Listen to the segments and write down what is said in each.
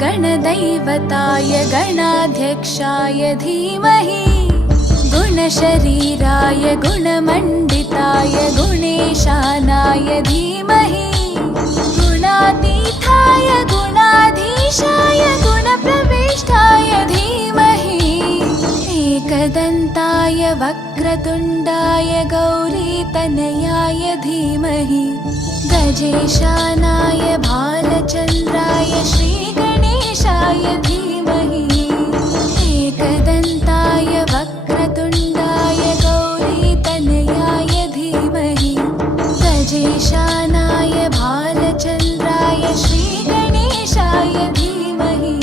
गणदैवताय गणाध्यक्षाय धीमहि गुणशरीराय गुणमण्डिताय गुणेशानाय धीमहि गुणातीताय गुणाधीशाय गुणप्रविष्टाय धीमहि एकदन्ताय वक्रतुण्डाय गौरीतनयाय धीमहि गजेशानाय भालचन्द्राय श्रीगणेशाय धीमहि एकदन्ताय वक्रतुण्डाय गौरीतनयाय धीमहि गजेशानाय भालचन्द्राय श्रीगणेशाय धीमहि।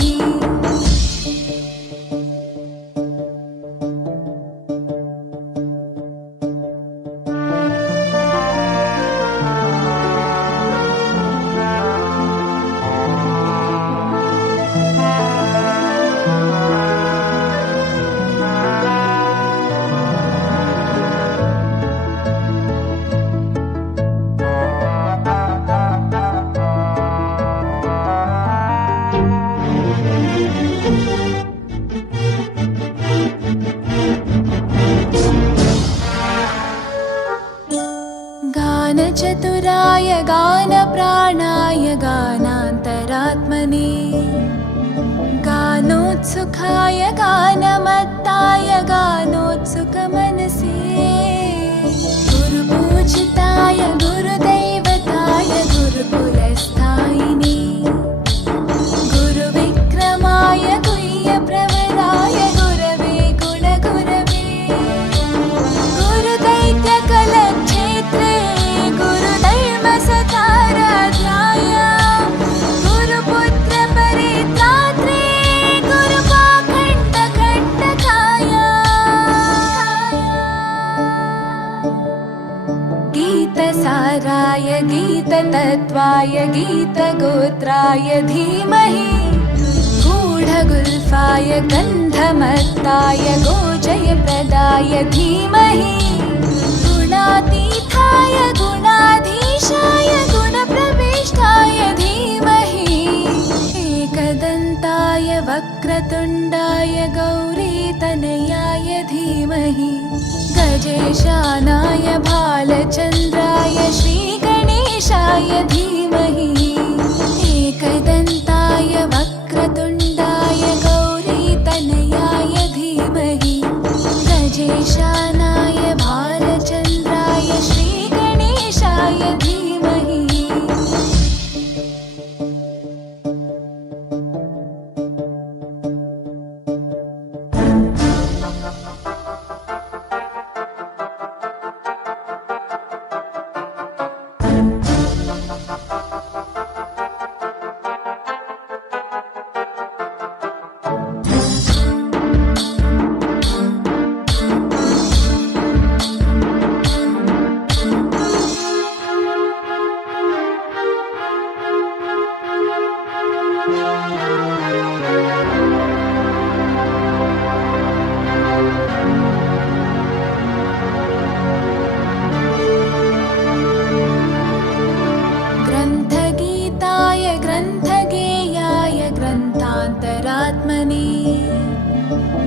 गानचतुराय गानप्राणाय गानान्तरात्मने गानोत्सुकाय गानमत्ताय गानोत्सुकमनसे गुरुपूजिताय गुरुदैवताय गुरुकुलस्थायिने गुरुविक्रमाय गुह्यप्रवराय गुरवे गुणगुरवे गुरुदैत्यकलक्षेत्रे गुरुधर्मसताराध्याय गुरुपुत्रपरित्रात्रे गुरुपाखण्डखण्डकाय गीतसाराय गीततत्त्वाय गीतगोत्राय धीमहि गूढगुल्फाय गन्धमत्ताय गोजयप्रदाय धीमहि गुणातीताय गुणाधीशाय गुणप्रविष्टाय धीमहि एकदन्ताय वक्रतुण्डाय गौरीतनयाय धीमहि गजेशानाय भालचन्द्राय श्रीगणेशाय धीमहि एकदन्ताय वक्रतुण्डाय गौरीतनयाय धीमहि गजेशानाय भालचन्द्राय श्रीगणेशाय धीमहि। ग्रन्थगीताय ग्रन्थगेयाय ग्रन्थान्तरात्मने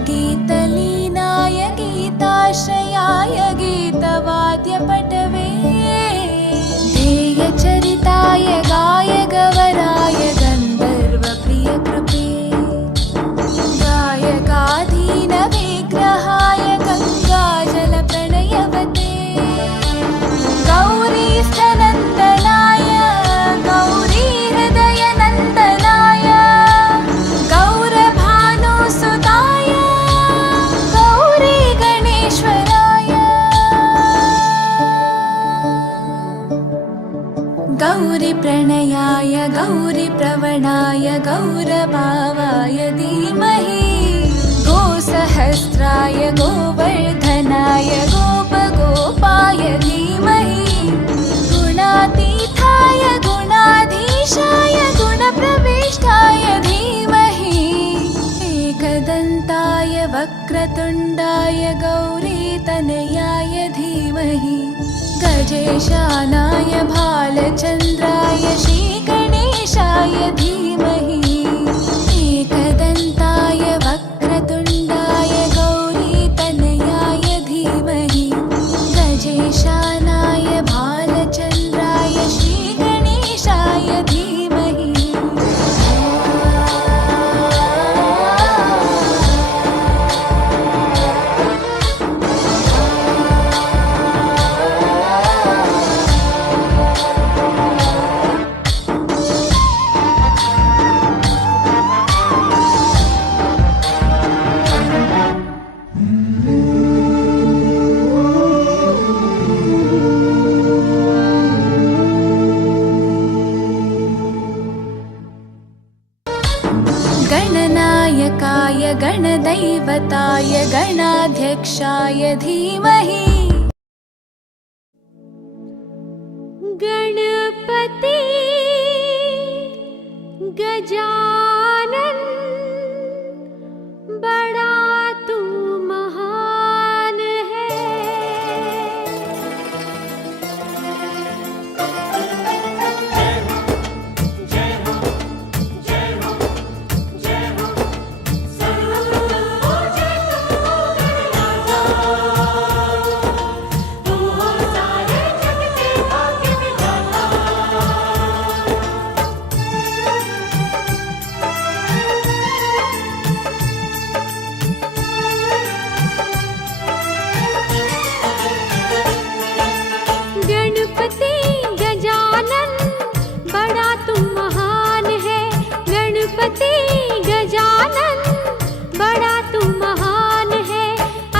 गीतलीनाय गीताश्रयाय गीतवाद्यपटवे ध्येयचरिताय गायगवराय गन्धर्वप्रियकृपे गायकाधीनविग्रहाय गङ्गाजलप्रणयवते गौरीस्थनन्दनाय गौरीहृदयनन्दनाय गौरभानुसुताय गौरीगणेश्वराय गौरीप्रणयाय गौरीप्रवणाय गौरभावाय धीमहि गोसहस्राय गोवर्धनाय गोपगोपाय धीमहि गुणातीताय गुणाधीशाय गुणप्रविष्टाय धीमहि एकदन्ताय वक्रतुण्डाय गौरीतनयाय धीमहि गजेशानाय भालचन्द्राय श्रीगणेशाय धीमहि गजेशानाय भालचन्द्राय श्रीगणेशाय धीमहि गणनायकाय गणदैवताय गणाध्यक्षाय धीमहि गणपति गजानन बड़ा तू महान है। गणपति गजानन बड़ा तू महान है। गणपति गजानन बड़ा तू महान है।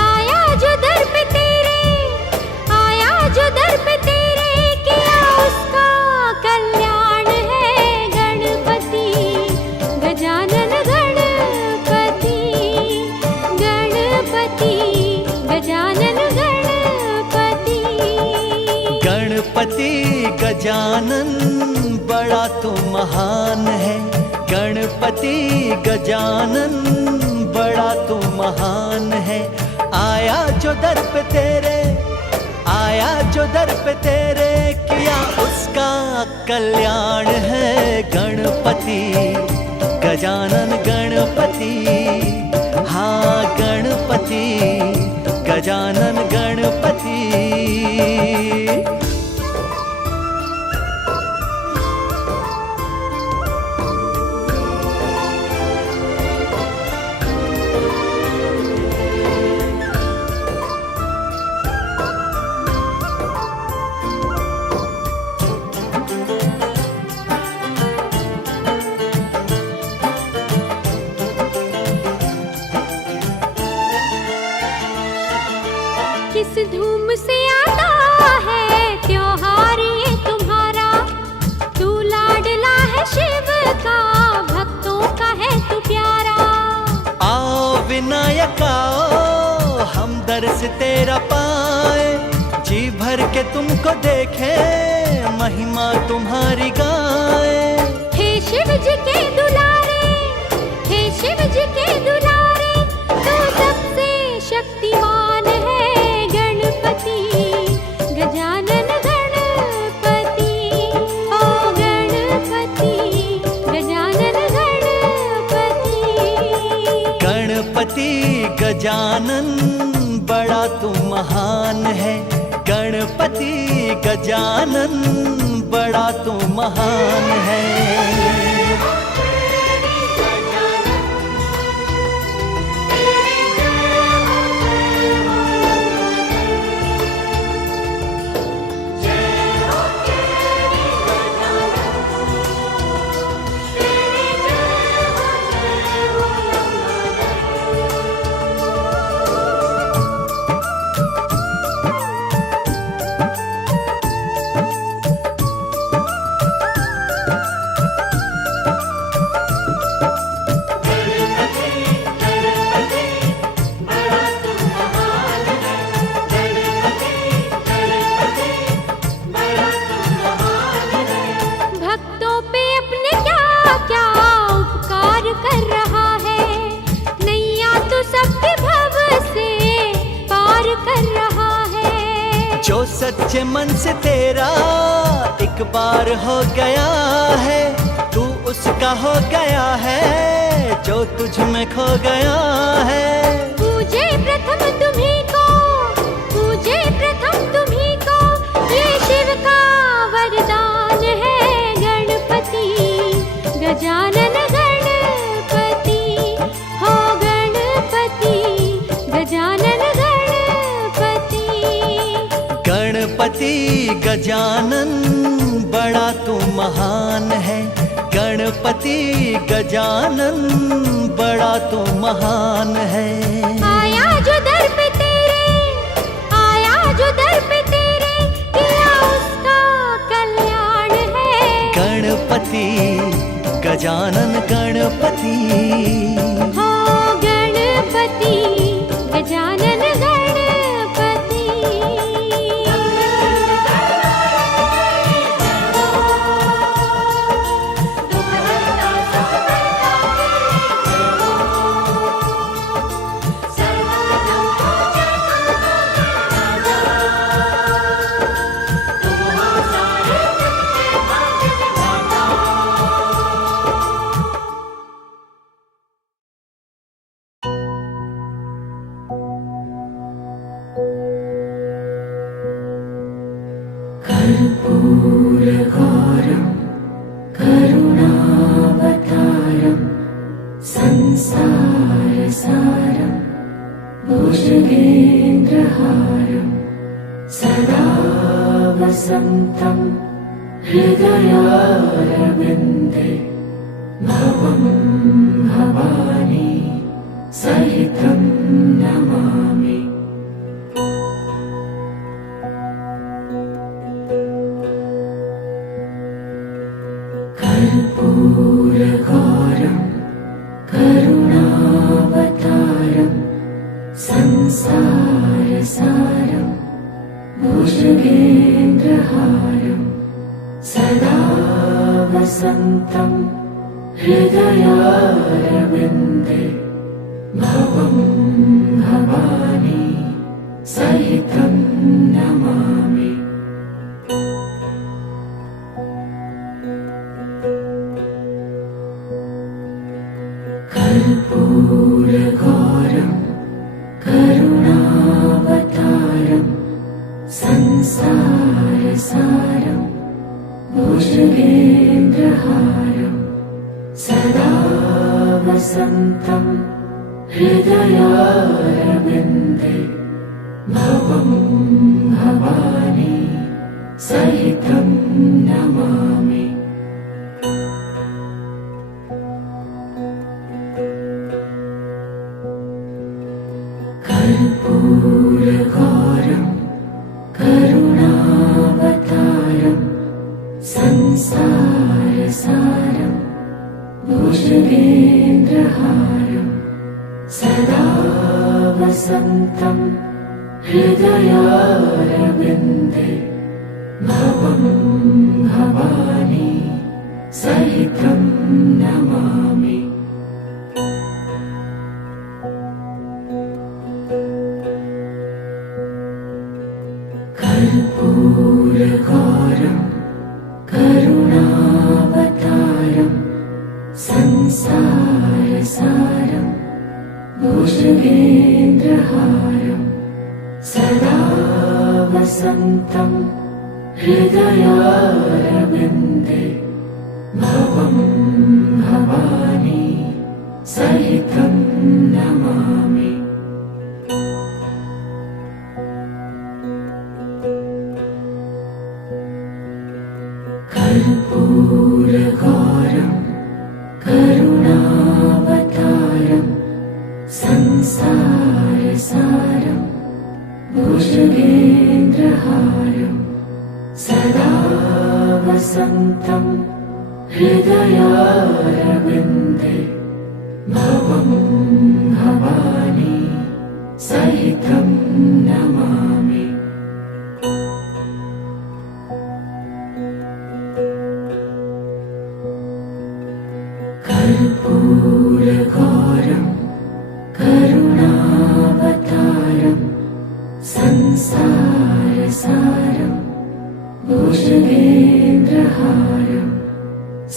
आया जो दर पे तेरे, आया जो दर पे तेरे, किया उसका कल्याण है। गणपति गजानन गणपति गणपति गजानन गणपति गणपति गजानन बड़ा तू महान है। गणपति गजानन बड़ा तू महान है। आया जो दर पे तेरे, आया जो दर पे तेरे, किया उसका कल्याण है। गणपति गजानन गणपति, हाँ गणपति गजानन गणपति। किस धूम से आता है त्योहार ये तुम्हारा। तू लाडला है शिव का, भक्तों का है तू प्यारा। आओ विनायक आओ, हम दर्श तेरा पाए, जी भर के तुमको देखे, महिमा तुम्हारी गाए। हे शिव जी के दुलारे, हे शिव जी के दुलारे, तू सबसे शक्तिमान है। गणपति गजानन गणपति, ओ गणपति गजानन गणपति। गणपति गजानन बड़ा तू महान है। गणपति गजानन बड़ा तू महान है। सच्चे मन से तेरा एक बार हो गया है, तू उसका हो गया है जो तुझ में खो गया है। पूजे प्रथम तुम्ही को, पूजे प्रथम तुम्ही गणपति गजानन बड़ा तू महान है, गणपति गजानन बड़ा तू महान है। आया जो दर पे तेरे, आया जो दर पे तेरे, किया उसका कल्याण है। गणपति गजानन गणपति, हो गणपति गजानन गणपति। कर्पूरघोरं करुणावतारं संसारसारं भुजगेन्द्रहारं सदा वसन्तं हृदयारविन्दे भवं भवानी सहितं नमामि। कर्पूरघोरं करुणावतारं संसारसारं भुजगेन्द्रहारं सदा वसन्तं हृदयारविन्दे भवं भवानी सहितं नमामि। कर्पूरघोरं करुणावतारं संसारसारं भुजगेन्द्रहारं सदा वसन्तं हृदयारविन्दे भवं भवानी सहितं नमामि। कर्पूरघोरं करुणावतारं संसारसारं भुजगेन्द्रहारं सदा वसन्तं हृदयारविन्दे भवं भवानी सहितं नमामि। कर्पूरघोरं करुणावतारं संसारसारं भुजगेन्द्रहारं सदा वसन्तं हृदयारविन्दे भवं भवानी सहितं नमामि। कर्पूरघोरं करुणावतारं संसारसारं भुजगेन्द्रहारं सदा वसन्तं हृदयारविन्दे भवं भवानी सहितं नमामि। कर्पूरघोरं करुणावतारं संसारसारं भुजगेन्द्रहारं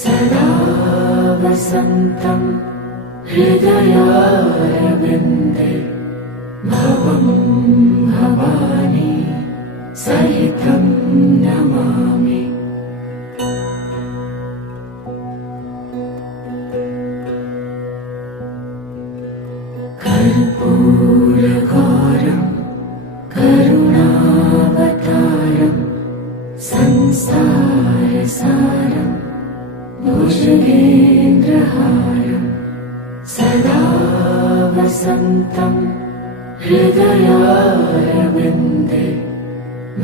सदा वसन्तं हृदयारविन्दे भवं भवानी सहितं नमामि। कर्पूरघोरं करुणावतारं शैलेन्द्रहारं सदा वसन्तं हृदयारविन्दे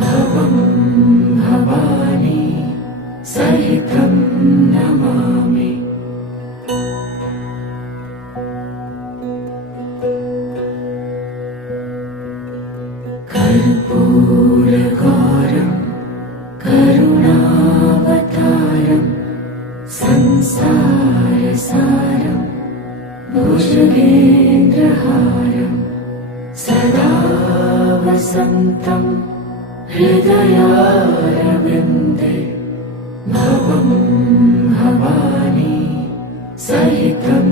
भवं भवानी सहितं नमामि। कर्पूरगौरं करुणावतारं संसारसारं भुजगेन्द्रहारं सदा वसन्तं हृदयारविन्दे भवं भवानी सहितं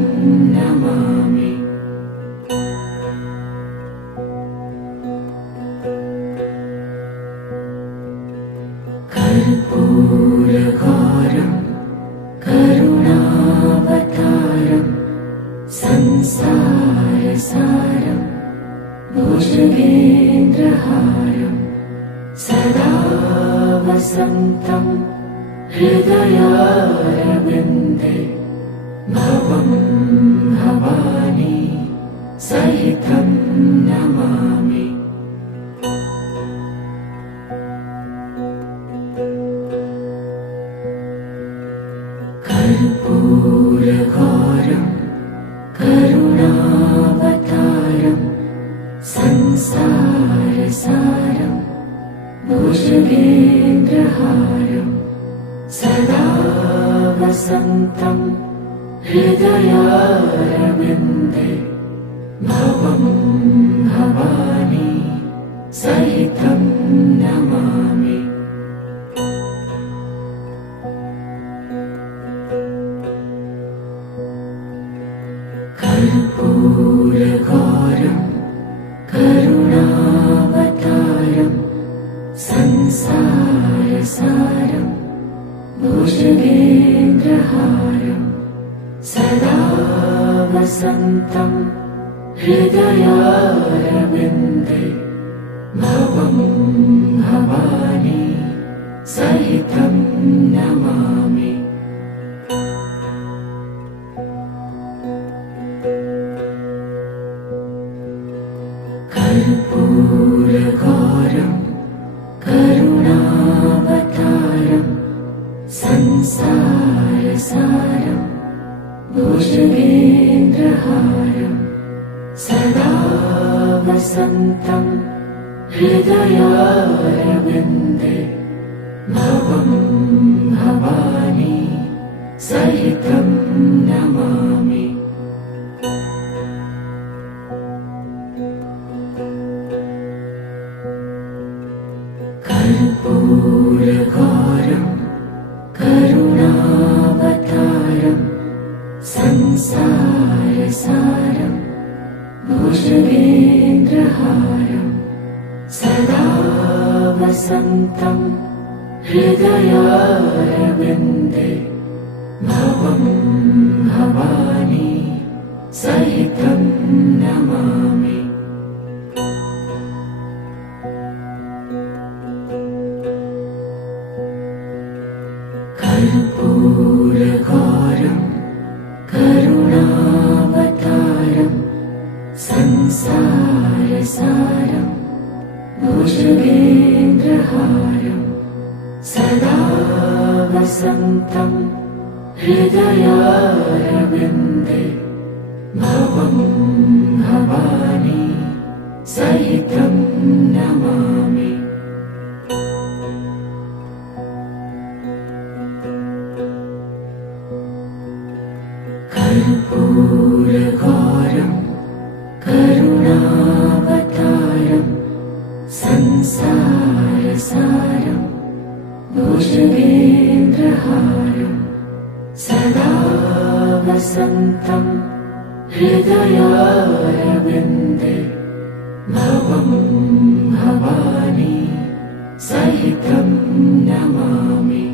नमामि। कर्पूरगौरं करुणावतारं संसारसारं भुजगेन्द्रहारं सदा वसन्तं हृदयारविन्दे भवं भवानी सहितं नमामि। कर्पूरगौरं करुणावतारं संसारसारं भुजगेन्द्रहारं सदा वसन्तं हृदयारविन्दे भवं भवानी सहितं नमामि। कर्पूरगौरं करुणावतारं संसारसारं भुजगेन्द्रहारं सदा वसन्तं हृदयारविन्दे भवं भवानी सहितं नमामि। कर्पूरगौरं करुणावतारं संसारसारं भुजगेन्द्रहारं सदा वसन्तं हृदयारविन्दे भवं भवानी सहितं नमामि। कर्पूरगौरं करुणावतारं संसारसारं भुजगेन्द्रहारं सदा वसन्तं हृदयारविन्दे भवं भवानी सहितं नमामि। कर्पूरगौरं करुणावतारं संसारसारं भुजगेन्द्रहारं सदा वसन्तं हृदयारविन्दे भवं भवानी सहितं नमामि। कर्पूरगौरं करुणावतारं संसारसारं भुजगेन्द्रहारं सदा वसन्तं हृदयारविन्दे भवं भवानी सहितं नमामि।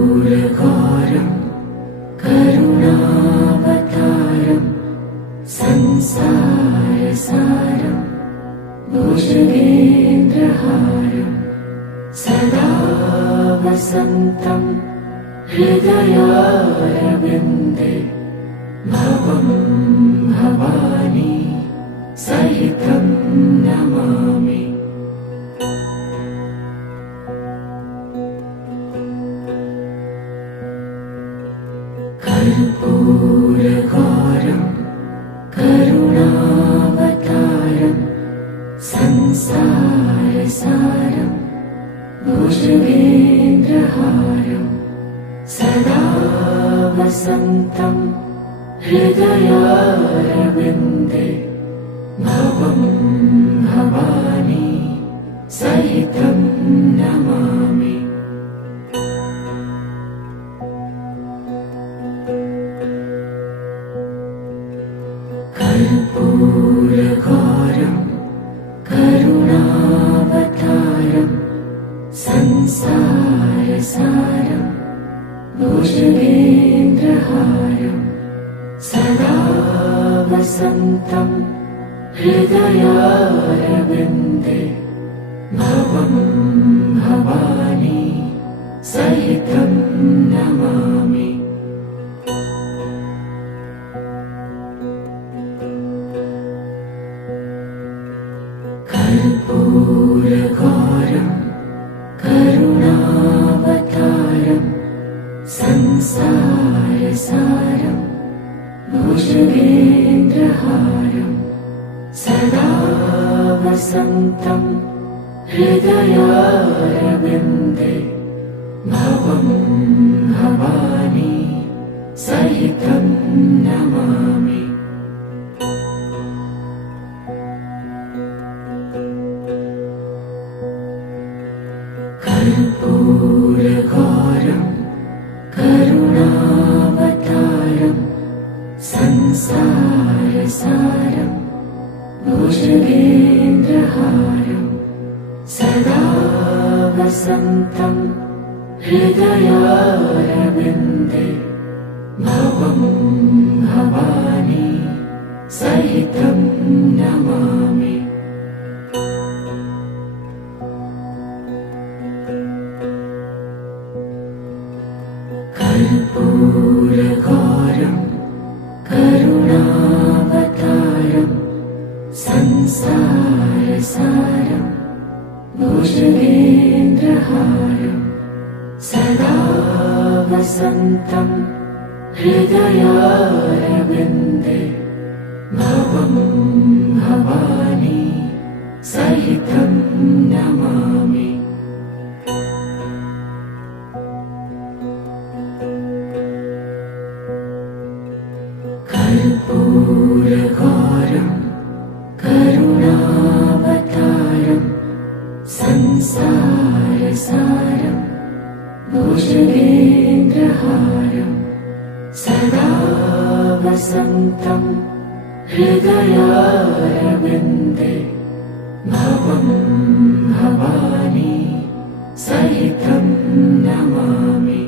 कर्पूरगौरं करुणावतारं संसारसारं भुजगेन्द्र वसन्तं हृदयारविन्दे भवं भवानी सहितं नमामि। कर्पूरगौरं करुणावतारं संसारसारं भुजगेन्द्रहारं सदा वसन्तं हृदयारविन्दे भवं भवानी सहितं नमामि। कर्पूरगौरं करुणावतारं संसारसारं भुजगेन्द्रहारं सदा वसन्तं हृदयारविन्दे भवं भवानी सहितं नमामि। कर्पूरगौरं करुणावतारं संसारसारं भुजगेन्द्रहारं सदा वसन्तं हृदयारविन्दे भवं भवानी सहितं नमामि। कर्पूरगौरं करुणावतारं संसारसारं भुजगेन्द्रहारं सदा वसन्तं हृदयारविन्दे भवं भवानी सहितं नमामि। कर्पूरगौरं करुणावतारं संसारसारं भुजगेन्द्रहारं सदा वसन्तं हृदयारविन्दे भवं भवानी सहितं नमामि। कर्पूरगौरं करुणावतारं संसारसारं भुजगेन्द्रहारं सदा वसन्तं हृदयारविन्दे भवं भवानी सहितं नमामि।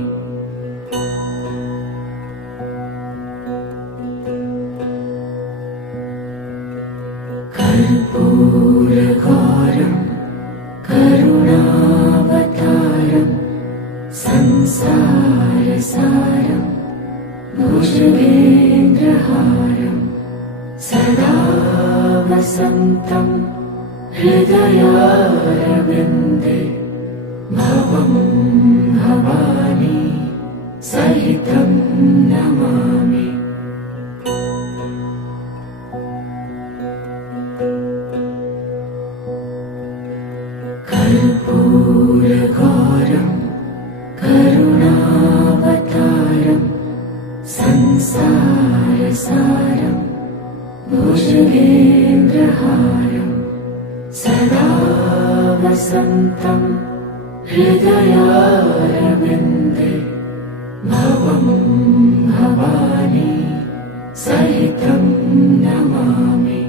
कर्पूरगौरं करुणावतारं संसारसारं भुजगेन्द्रहारं सदा वसन्तं हृदयारविन्दे भवं भवानी सहितं नमामि। कर्पूरगौरं करुणावतारं संसारसारं भुजगेन्द्रहारं सदा वसन्तं हृदयारविन्दे भवं भवानी सहितं नमामि।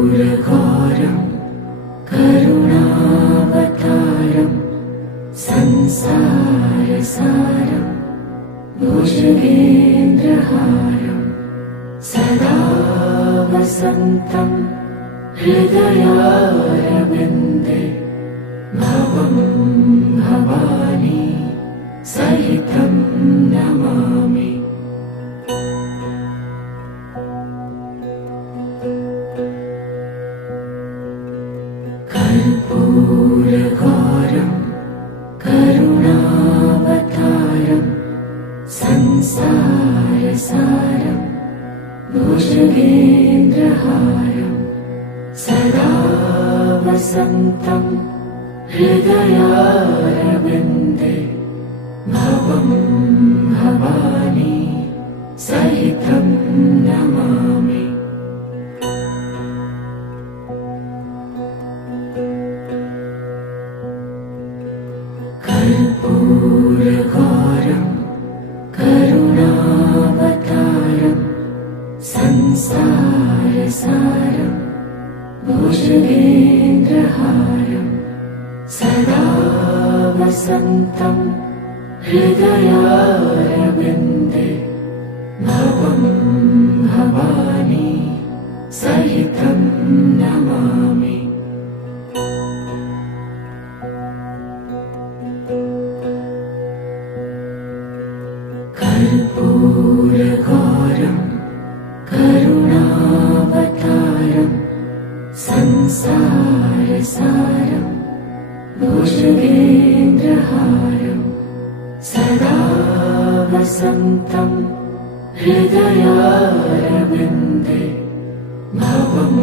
कर्पूरगौरं करुणावतारं संसारसारं भुजगेन्द्रहारं सदा वसन्तं हृदयारविन्दे भवं भवानी सहितं नमामि। कर्पूरगौरं करुणावतारं संसारसारं भुजगेन्द्रहारं सदा वसन्तं हृदयारविन्दे भवं भवानी सहितं नमामि। कर्पूरगौरं करुणावतारं संसारसारं भुजगेन्द्रहारं सदा वसन्तं हृदयारविन्दे भवं भवानी सहितं नमामि। कर्पूरगौरं करुणावतारं संसारसारं भुजगेन्द्रहारं सदा वसन्तं हृदयारविन्दे भवं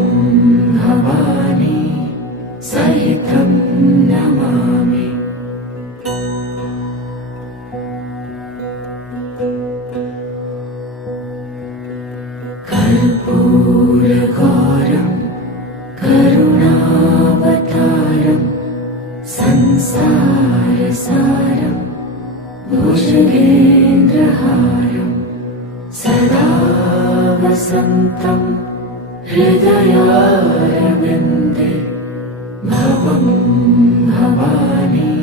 भवानी सहितं नमामि। कर्पूरगौरं करुणावतारं संसारसारं भुजगेन्द्रहारं सदा वसन्तं हृदयारविन्दे भवं भवानी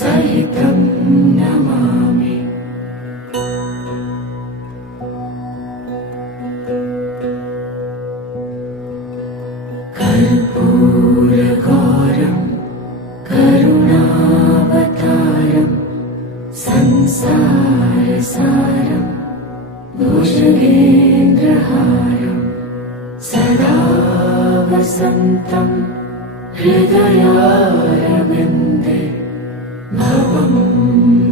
सहितं नमामि। कर्पूरगौरं करुणावतारं संसारसारं भुजगेन्द्रहारं सदा वसन्तं हृदयारविन्दे भवं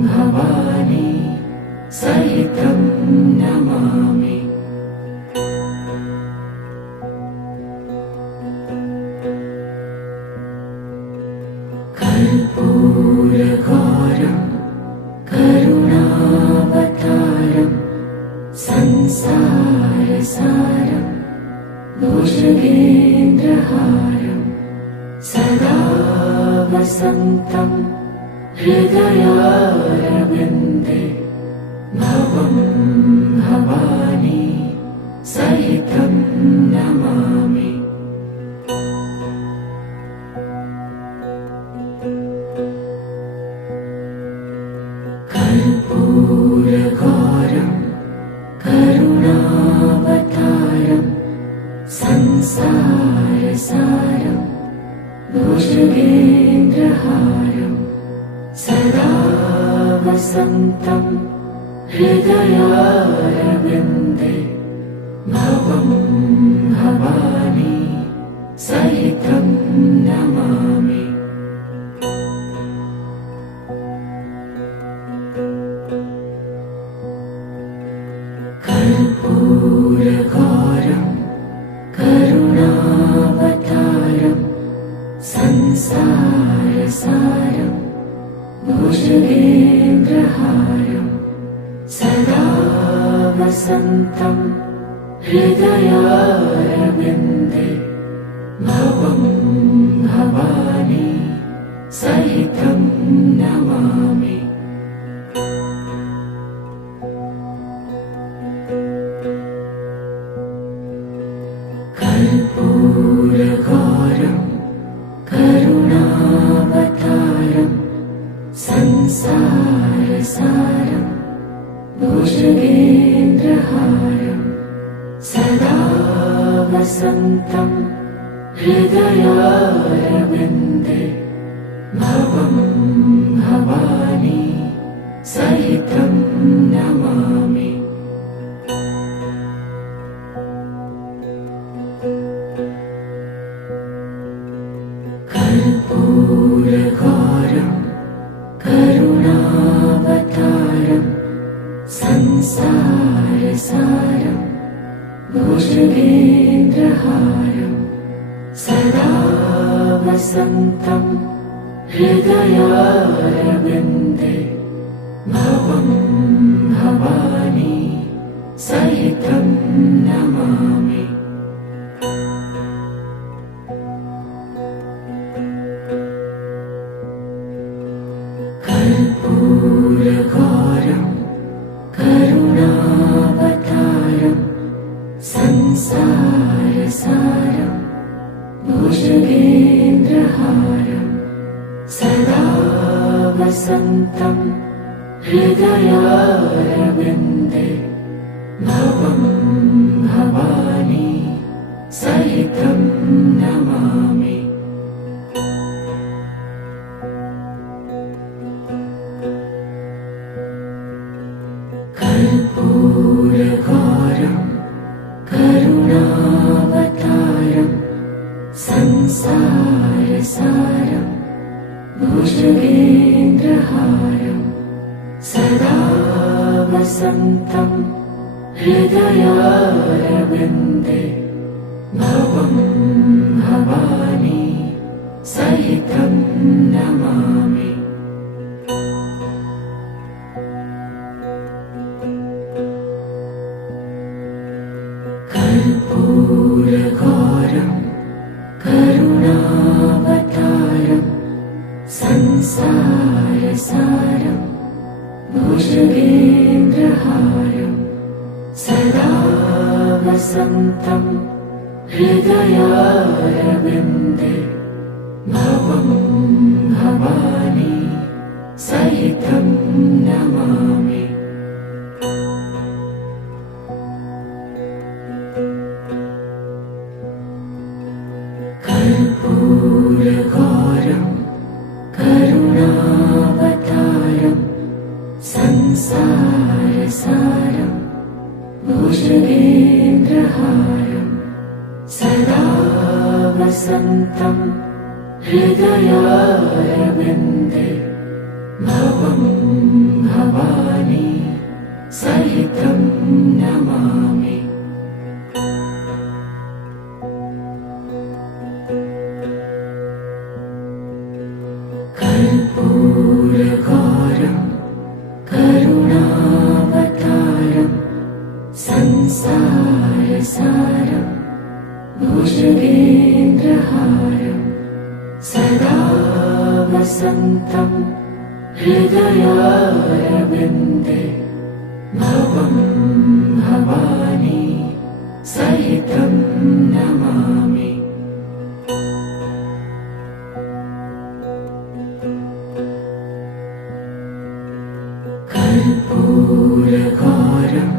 भवानी सहितं नमामि। कर्पूरगौरं करुणावतारं संसारसारं भुजगेन्द्रहारं सदा वसन्तं हृदयारविन्दे भवं भवानी सहितं नमामि। कर्पूरगौरं करुणावतारं संसारसारं भुजगेन्द्रहारं सदा वसन्तं हृदयारविन्दे भवं भवानी सहितं नमामि। कर्पूरगौरं करुणावतारं संसारसारं भुजगेन्द्रहारं सदा वसन्तं हृदयारविन्दे भवं भवानी सहितं नमामि। कर्पूरगौरं करुणावतारं संसारसारं भुजगेन्द्रहारं सदा वसन्तं हृदयारविन्दे भवं भवानी सहितं नमामि। कर्पूरगौरं करुणावतारं संसारसारं भुजगेन्द्रहारं सदा वसन्तं हृदयारविन्दे भवं भवानी सहितं नमामि। कर्पूरगौरं करुणावतारं संसारसारं भुजगेन्द्रहारं सदा वसन्तं हृदयारविन्दे भवं भवानी सहितं नमामि। कर्पूरगौरं करुणावतारं संसारसारं भुजगेन्द्रहारं सदा वसन्तं हृदयारविन्दे भवं भवानी सहितं नमामि। कर्पूरगौरं करुणावतारं संसारसारं भुजगेन्द्रहारं सदा वसन्तं हृदयारविन्दे भवं भवानी सहितं नमामि। कर्पूरगौरं करुणावतारं संसारसारं भुजगेन्द्रहारं सदा वसन्तं हृदयारविन्दे भवं भवानी सहितं नमामि। कर्पूरगौरं करुणावतारं संसारसारं भुजगेन्द्रहारं सदा वसन्तं हृदयारविन्दे भवं भवानी सहितं नमामि। कर्पूरगौरं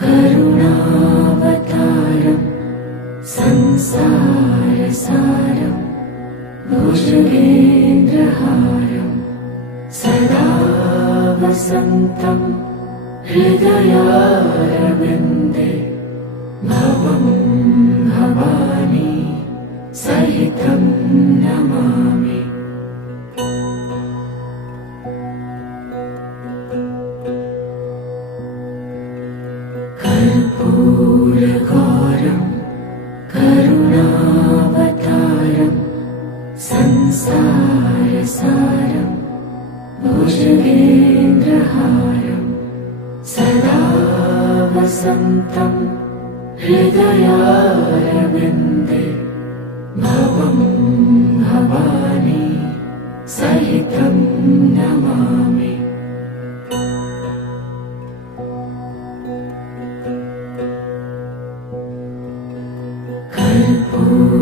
करुणावतारं संसारसारं भुजगेन्द्रहारं सदा वसन्तं हृदयारविन्दे भवं भवानी सहितं नमामि। कर्पूरगौरं करुणावतारं संसारसारं भुजगेन्द्रहारं सदा वसन्तं हृदयारविन्दे भवं भवानी सहितं नमामि।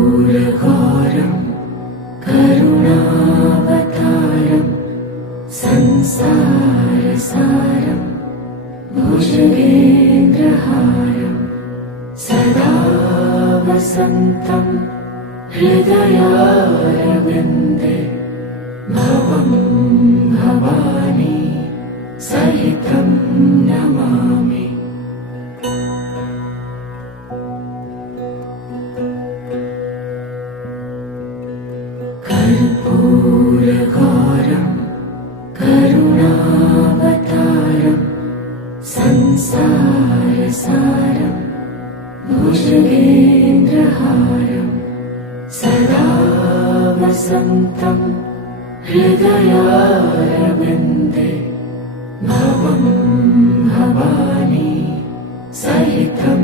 कर्पूरगौरं करुणावतारं संसारसारं भुजगेन्द्रहारं सदा वसन्तं हृदयारविन्दे भवं भवानी सहितं नमामि। कर्पूरगौरं करुणावतारं संसारसारं भुजगेन्द्रहारं सदा वसन्तं हृदयारविन्दे भवं भवानी सहितं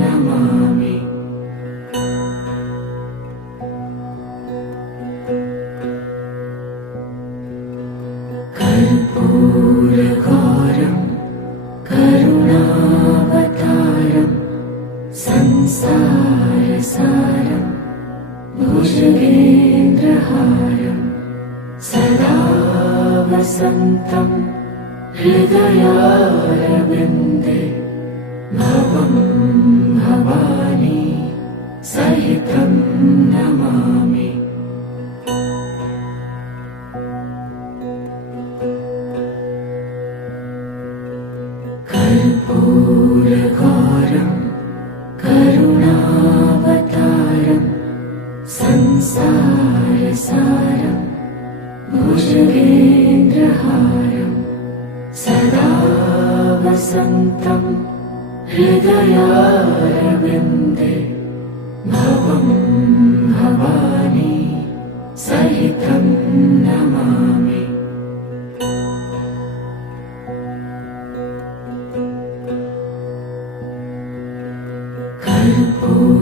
नमामि। कर्पूरगौरं करुणावतारं संसारसारं भुजगेन्द्रहारं सदा वसन्तं हृदयारविन्दे भवं भवानी सहितं नमामि। कर्पूरगौरं करुणावतारं संसारसारं भुजगेन्द्रहारं सदा वसन्तं हृदयारविन्दे भवं भवानी सहितं नमामि।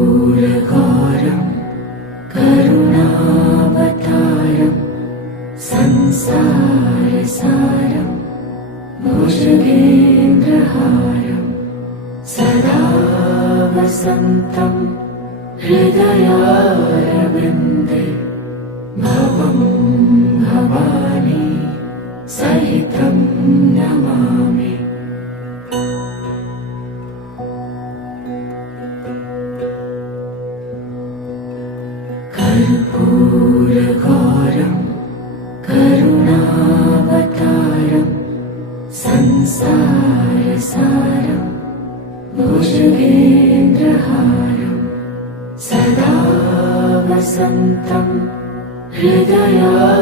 कर्पूरगौरं करुणावतारं संसारसारं भुजगेन्द्रहारं सदा वसन्तं हृदयारविन्दे भवं भवानी सहितं नमामि। कर्पूरगौरं करुणावतारं संसारसारं भुजगेन्द्रहारं सदा वसन्तं हृदयारविन्दे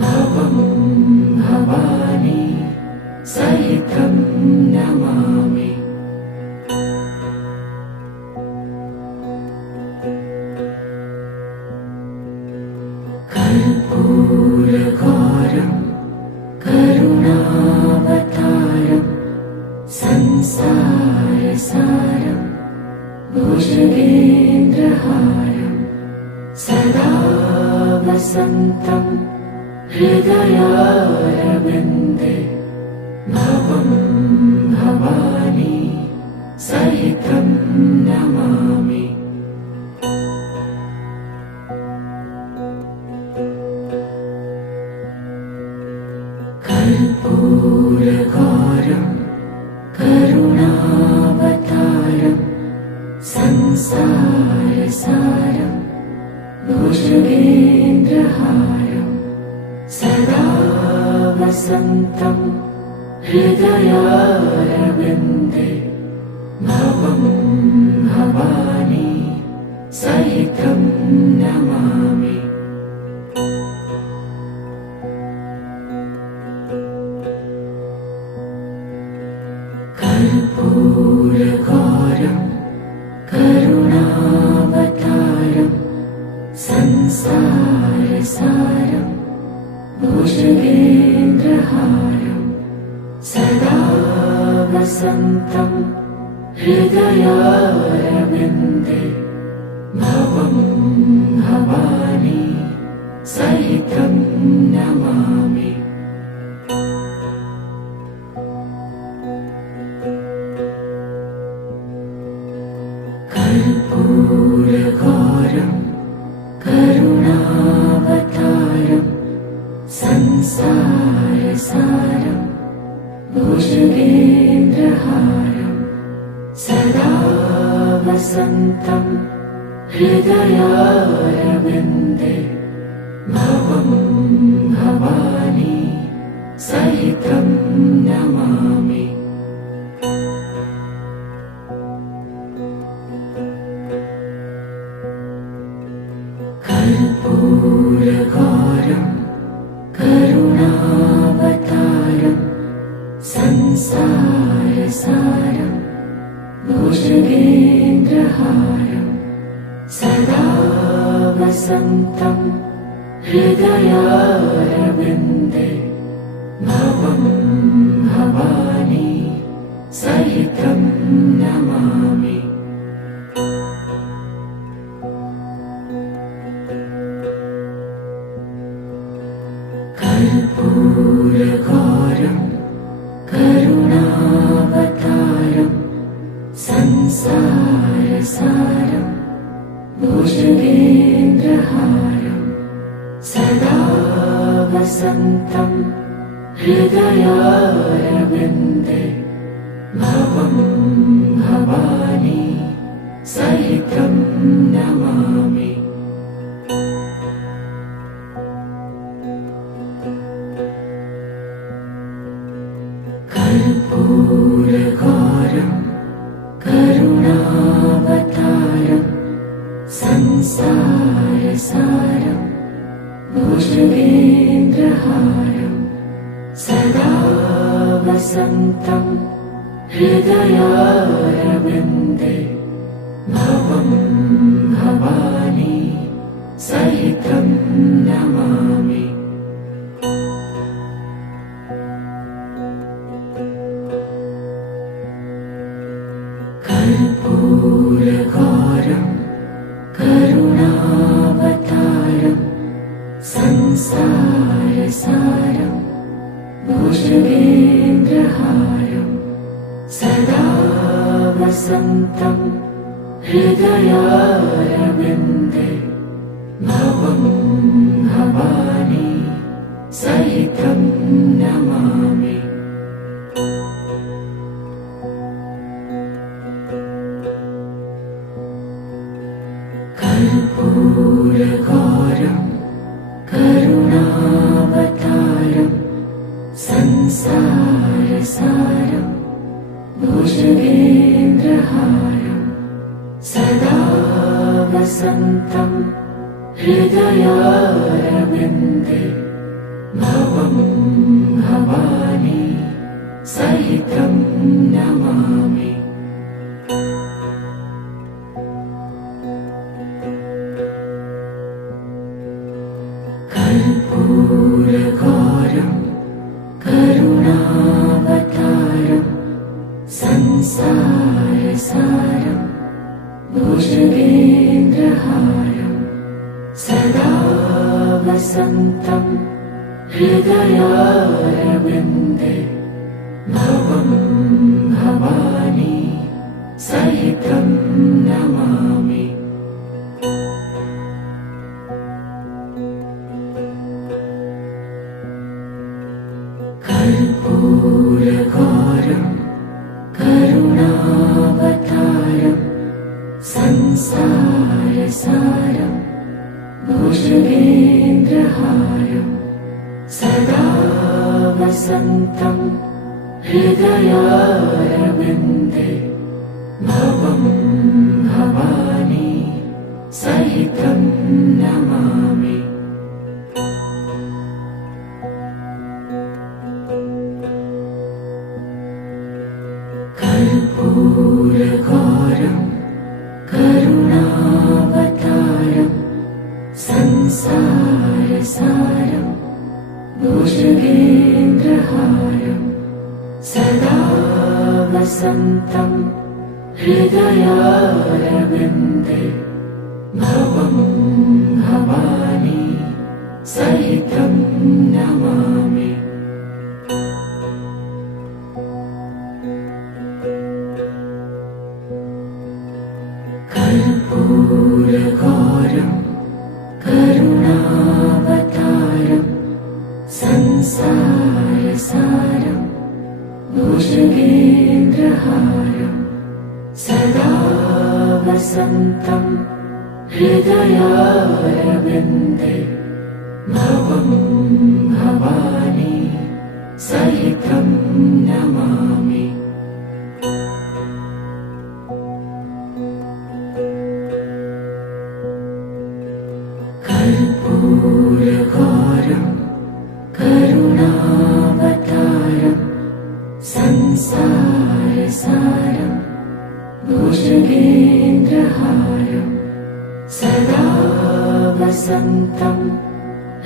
भवं भवानी सहितं नमामि। कर्पूरगौरं करुणावतारं संसारसारं भुजगेन्द्रहारं सदा वसन्तं हृदयारविन्दे भवं भवानी सहितं नमामि। कर्पूरगौरं करुणावतारं संसारसारं भुजगेन्द्रहारं सदा वसन्तं हृदयारविन्दे भवं भवानी सहितं नमामि। कर्पूरगौरं करुणावतारं संसारसारं भुजगेन्द्रहारं सदा वसन्तं हृदयारविन्दे भवं भवानी सहितं नमामि। कर्पूरगौरं करुणावतारं संसारसारं भुजगेन्द्रहारं सदा वसन्तं वसन्तं हृदयारविन्दे भवं भवानी सहितं नमामि। कर्पूरगौरं करुणावतारं संसारसारं भुजगेन्द्रहारं सदा वसन्तं हृदयारविन्दे भवं भवानी सहितं नमामि। कर्पूरगौरं करुणावतारं संसारसारं भुजगेन्द्रहारं सदा वसन्तं हृदयारविन्दे भवं भवानी सहितं नमामि। कर्पूरगौरं करुणावतारं संसारसारं भुजगेन्द्रहारं सदा वसन्तं हृदयारविन्दे भवं भवानी सहितं नमामि। कर्पूरगौरं करुणावतारं संसारसारं भुजगेन्द्रहारं सदा वसन्तं हृदयारविन्दे भवं भवानी सहितं नमामि। कर्पूरगौरं करुणावतारं संसारसारं भुजगेन्द्रहारं सदा वसन्तं हृदयारविन्दे भवं भवानी सहितं नमामि। कर्पूरगौरं करुणावतारं संसारसारं भुजगेन्द्रहारं सदा वसन्तं हृदयारविन्दे भवं भवानी सहितं नमामि। कर्पूरगौरं करुणावतारं संसारसारं भुजगेन्द्रहारं सदा वसन्तं हृदयारविन्दे भवं भवानी सहितं नमामि। कर्पूरगौरं करुणावतारं संसारसारं भुजगेन्द्रहारं सदा वसन्तं हृदयारविन्दे भवं भवानी सहितं नमामि। कर्पूरगौरं करुणावतारं संसारसारं भुजगेन्द्रहारं सदा वसन्तं वसन्तं हृदयारविन्दे भवं भवानी सहितं नमामि। कर्पूरगौरं करुणावतारं संसारसारं भुजगेन्द्रहारं सदा वसन्तं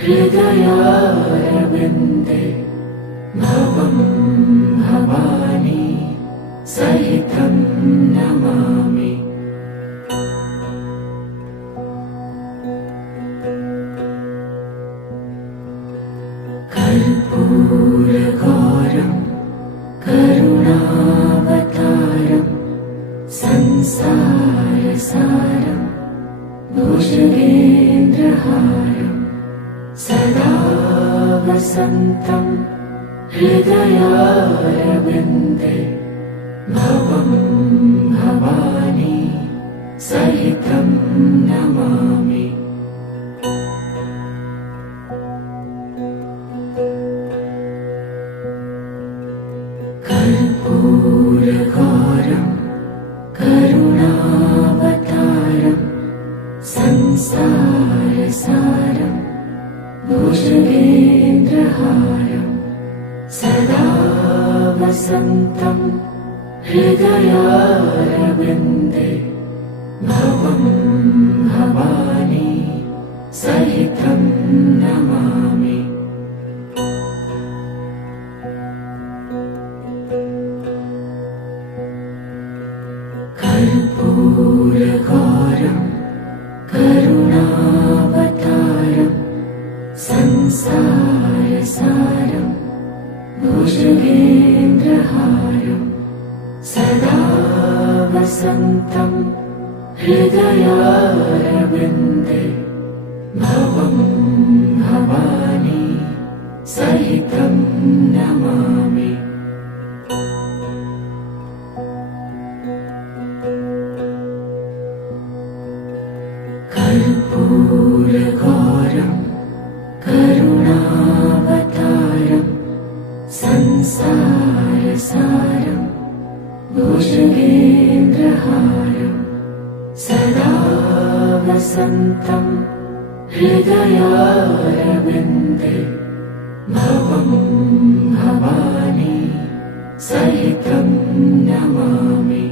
हृदयारविन्दे भवं भवानी सहितं नमामि। कर्पूरगौरं करुणावतारं संसारसारं भुजगेन्द्रहारं सदा वसन्तं हृदयारविन्दे भवं भवानी सहितं नमामि। कर्पूरगौरं करुणावतारं संसारसारं भुजगेन्द्रहारं सदा वसन्तं हृदयारविन्दे भवं भवानी सहितं नमामि। कर्पूरगौरं करुणावतारं संसारसारं भुजगेन्द्रहारं सदा वसन्तं हृदयारविन्दे भवं भवानी सहितं नमामि। कर्पूरगौरं करुणावतारं संसारसारं भुजगेन्द्रहारं सदा वसन्तं हृदयारविन्दे भवं भवानी सहितं नमामि।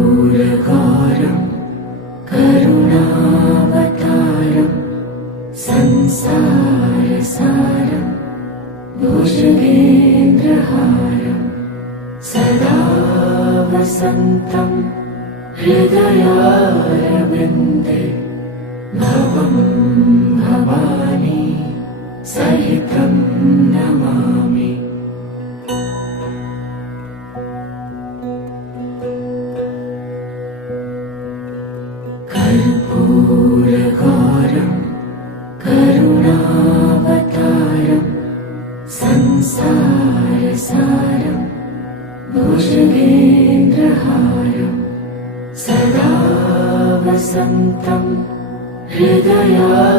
कर्पूरगौरं करुणावतारं संसारसारं भुजगेन्द्रहारं सदा वसन्तं हृदयारविन्दे भवं भवानी सहितं नमामि। कर्पूरगौरं करुणावतारं संसारसारं भुजगेन्द्रहारं सदा वसन्तं हृदयारविन्दे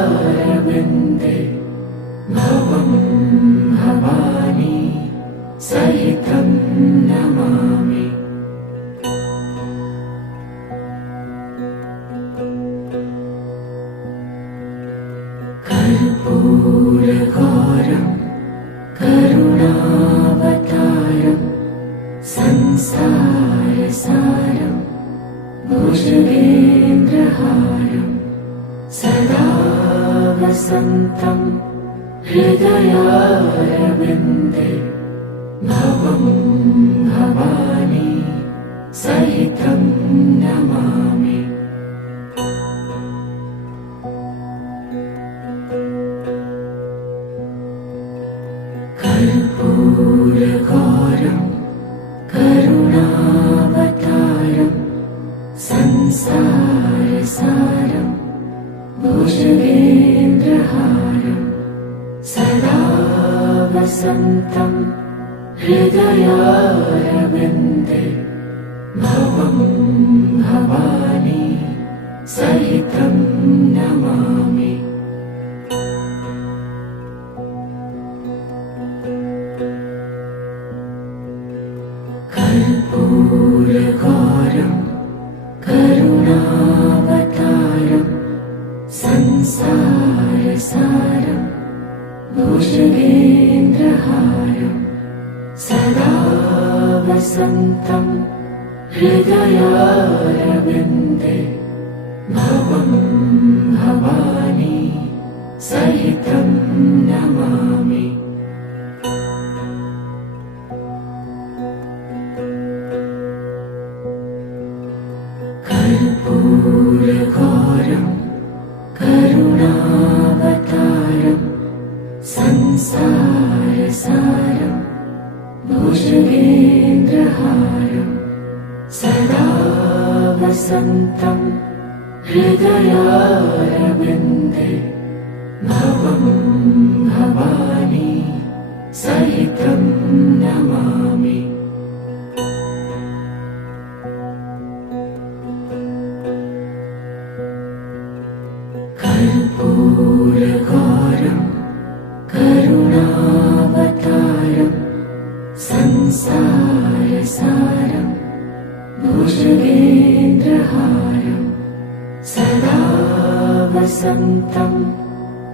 भवं भवानी सहितं नमामि। कर्पूरगौरं करुणावतारं संसारसारं भुजगेन्द्रहारं सदा वसन्तं हृदयारविन्दे भवं भवानी सहितं नमामि। कर्पूरगौरं करुणावतारं संसारसारं भुजगेन्द्रहारं सदा वसन्तं हृदयारविन्दे भवं भवानी सहितं नमामि। कर्पूरगौरं करुणावतारं संसारसारं भुजगेन्द्रहारं सदा वसन्तं हृदयारविन्दे भवं भवानी सहितं नमामि। कर्पूरगौरं करुणावतारं संसारसारं भुजगेन्द्रहारं सदा वसन्तं हृदयारविन्दे भवं भवानी सहितं नमामि। कर्पूरगौरं करुणावतारं संसारसारं भुजगेन्द्रहारं सदा वसन्तं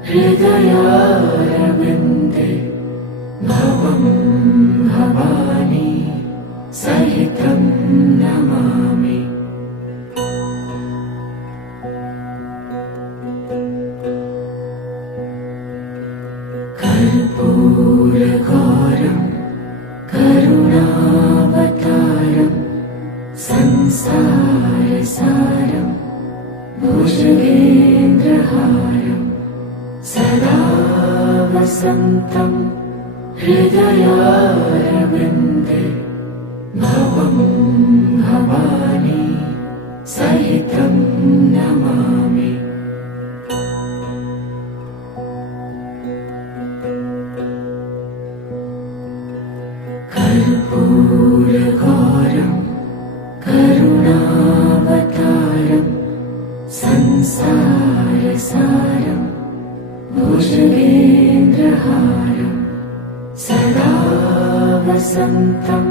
हृदयारविन्दे भवं भवानी सहितं नमामि। कर्पूरगौरं करुणावतारं संसारसारं भुजगेन्द्रहारं सदा वसन्तं हृदयारविन्दे भवं भवानी सहितं नमामि। कर्पूरगौरं करुणावतारं संसारसारं भुजगेन्द्रहारं सदा वसन्तं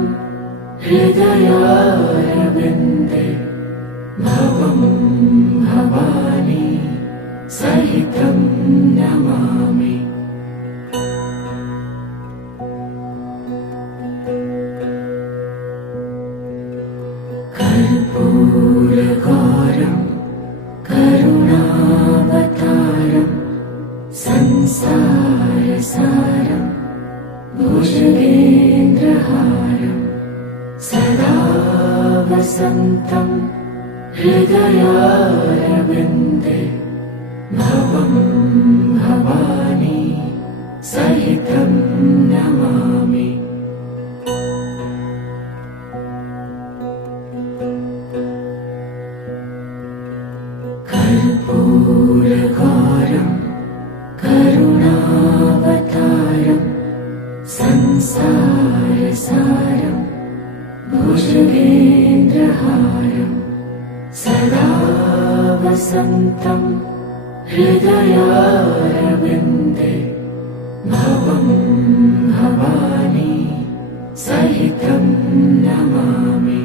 हृदयारविन्दे भवं भवानी सहितं नमामि। कर्पूरगौरं करुणावतारं संसारसारं भुजगेन्द्रहारं सदा वसन्तं हृदयारविन्दे भवं भवानी सहितं नमामि। कर्पूरगौरं करुणावतारं संसारसारं भुजगेन्द्रहारं सदा वसन्तं हृदयारविन्दे भवं भवानी सहितं नमामि।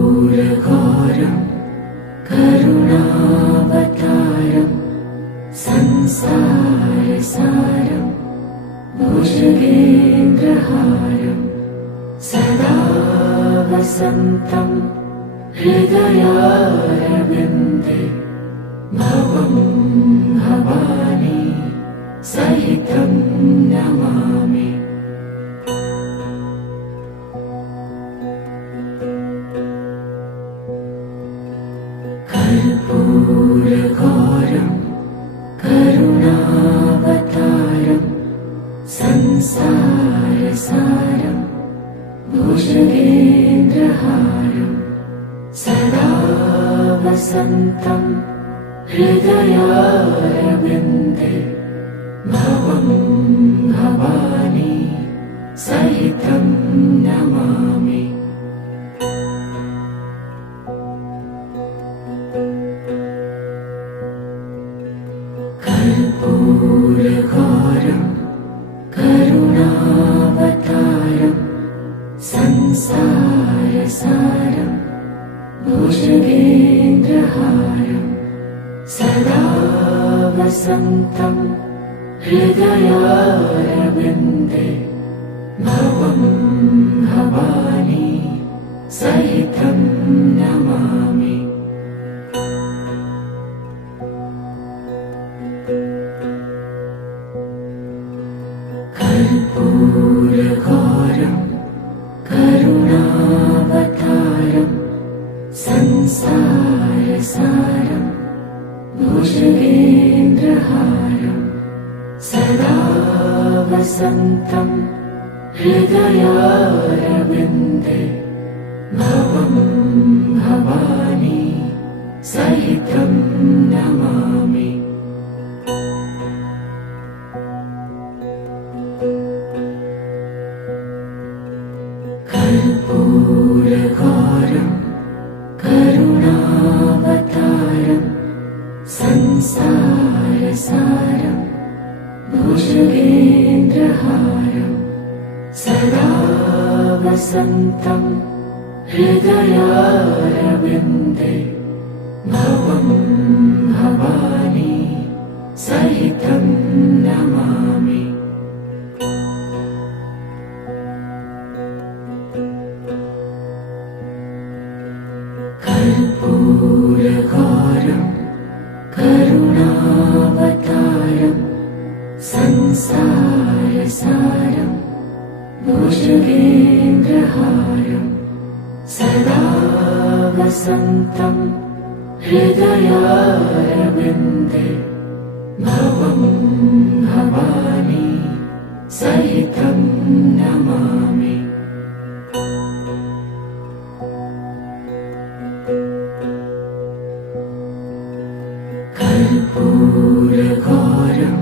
कर्पूरगौरं करुणावतारं संसारसारं भुजगेन्द्रहारं सदा वसन्तं हृदयारविन्दे भवं भवानी सहितं नमामि। कर्पूरगौरं करुणावतारं संसारसारं भुजगेन्द्रहारं सदा वसन्तं वसन्तं हृदयारविन्दे भवं भवानी सहितं नमामि। कर्पूरगौरं करुणावतारं संसारसारं भुजगेन्द्रहारं सदा वसन्तं हृदयारविन्दे भवं भवानी सहितं नमामि। कर्पूरगौरं करुणावतारं संसारसारं भुजगेन्द्रहारं सदा वसन्तं हृदयारविन्दे भवं भवानी सहितं नमामि। कर्पूरगौरं करुणावतारं संसारसारं भुजगेन्द्रहारं सदा वसन्तं हृदयारविन्दे भवं भवानी सहितं नमामि। कर्पूरगौरं करुणावतारं संसारसारं भुजगेन्द्रहारं सदा वसन्तं हृदयारविन्दे भवं भवानी सहितं नमामि। कर्पूरगौरं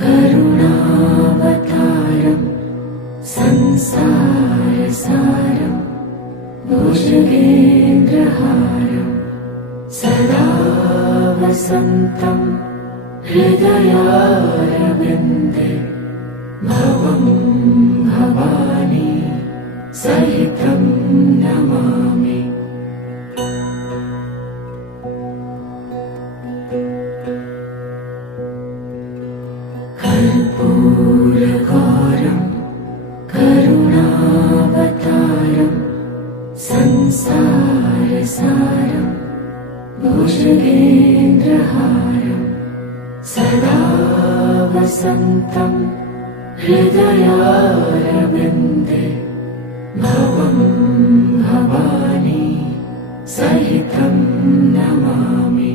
करुणावतारं संसारसारं भुजगेन्द्रहारं सदा वसन्तं हृदयारविन्दे भवं भवानी सहितं नमामि। कर्पूरगौरं करुणावतारं संसारसारं भुजगेन्द्रहारं सदा वसन्तं हृदयारविन्दे भवं भवानी सहितं नमामि।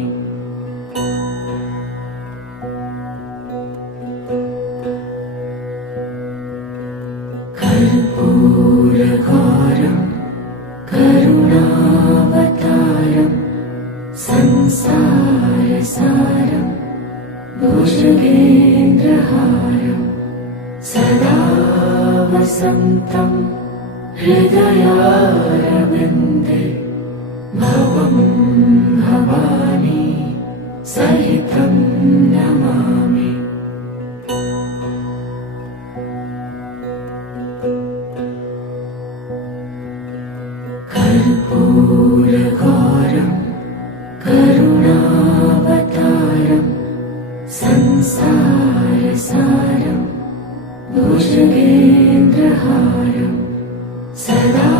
कर्पूरगौरं करुणावतारं संसारसारं भुजगेन्द्रहारं सदा वसन्तं हृदयारविन्दे भवं भवानी सहितं नमामि। कर्पूरगौरं करुणावतारं संसारसारं भुजगेन्द्रहारं सदा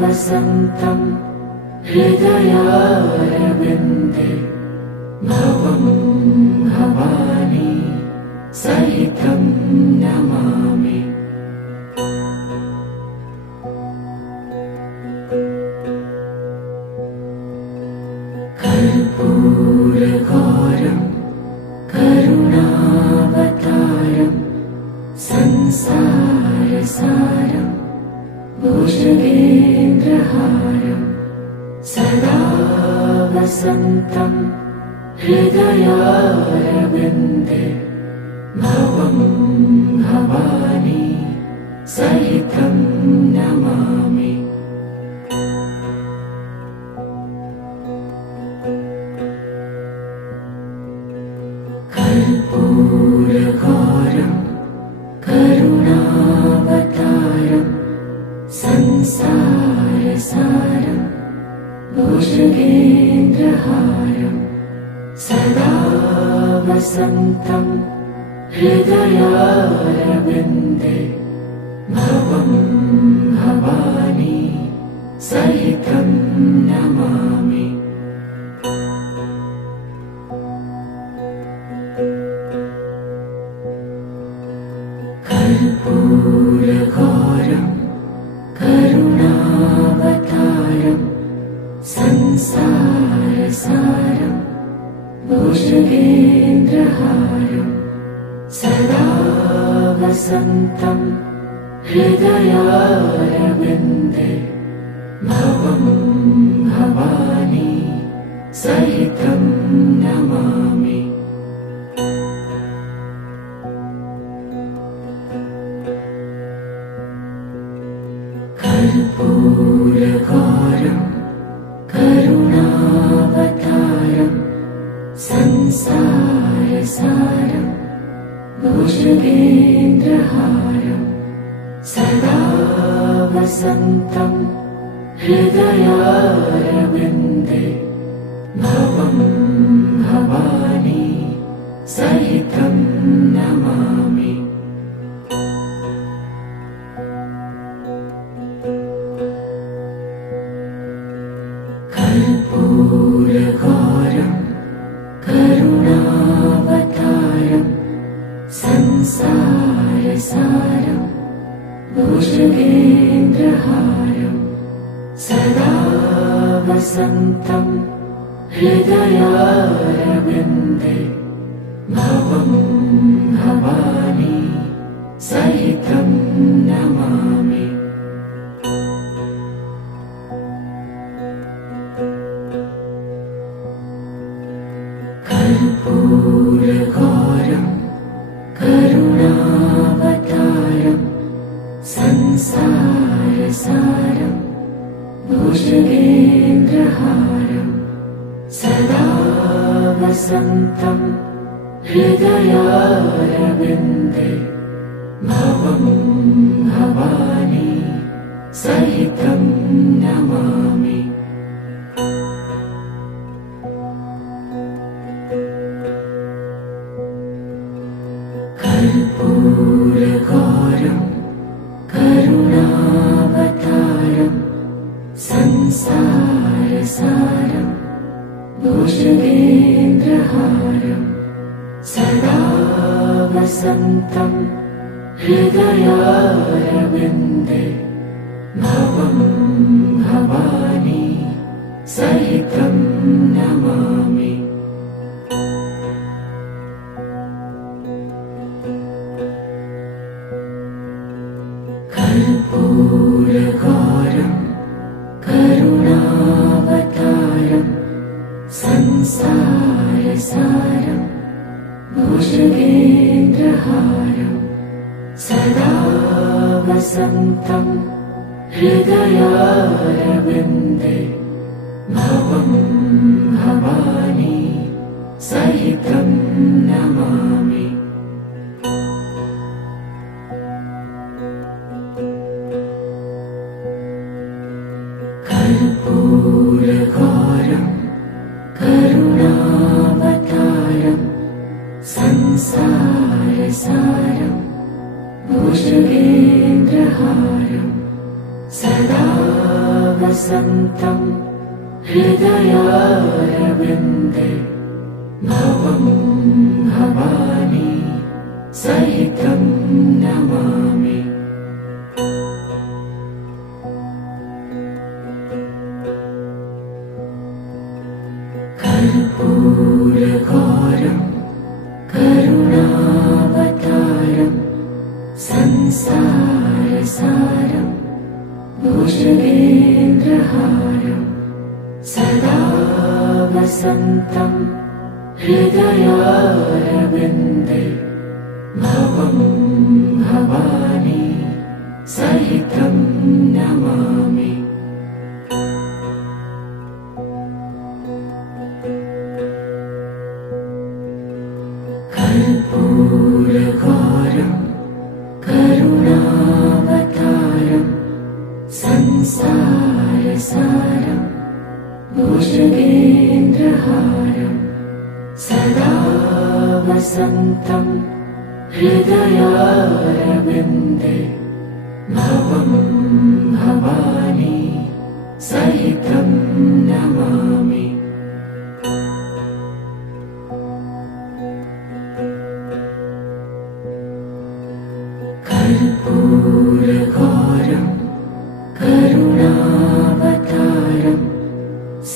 वसन्तं हृदयारविन्दे भवं भवानी सहितं नमामि। कर्पूरगौरं करुणावतारं संसारसारं भुजगेन्द्रहारं सदा वसन्तं हृदयारविन्दे भवं भवानी सहितं नमामि। कर्पूरगौरं करुणावतारं संसारसारं भुजगेन्द्रहारं सदा वसन्तं हृदयारविन्दे भवं भवानी सहितं नमामि। कर्पूरगौरं करुणावतारं संसारसारं भुजगेन्द्रहारं सदा वसन्तं हृदयारविन्दे भवं भवानी सहितं नमामि। कर्पूरगौरं करुणावतारं संसारसारं भुजगेन्द्रहारं सदा वसन्तं हृदयारविन्दे भवं भवानी सहितं नमामि। कर्पूरगौरं करुणावतारं संसारसारं भुजगेन्द्रहारं सदा वसन्तं हृदयारविन्दे भवं भवानी सहितं नमामि। कर्पूरगौरं करुणावतारं संसारसारं भुजगेन्द्रहारं सदा वसन्तं हृदयारविन्दे भवं भवानी सहितं नमामि। कर्पूरगौरं करुणावतारं संसारसारं भुजगेन्द्रहारं सदा वसन्तं हृदयारविन्दे भवं भवानी सहितं नमामि। कर्पूरगौरं करुणावतारं संसारसारं भुजगेन्द्रहारं सदा वसन्तं हृदयारविन्दे भवं भवानी सहितं नमामि। कर्पूरगौरं करुणावतारं संसारसारं भुजगेन्द्रहारं सदा वसन्तं हृदयारविन्दे भवं भवानी सहितं नमामि। कर्पूरगौरं करुणावतारं संसारसारं भुजगेन्द्रहारं सदा वसन्तं हृदयारविन्दे भवं भवानी सहितं नमामि। कर्पूरगौरं करुणावतारं संसारसारं भुजगेन्द्रहारं सदा वसन्तं हृदयारविन्दे भवं भवानी सहितं नमामि। कर्पूरगौरं करुणावतारं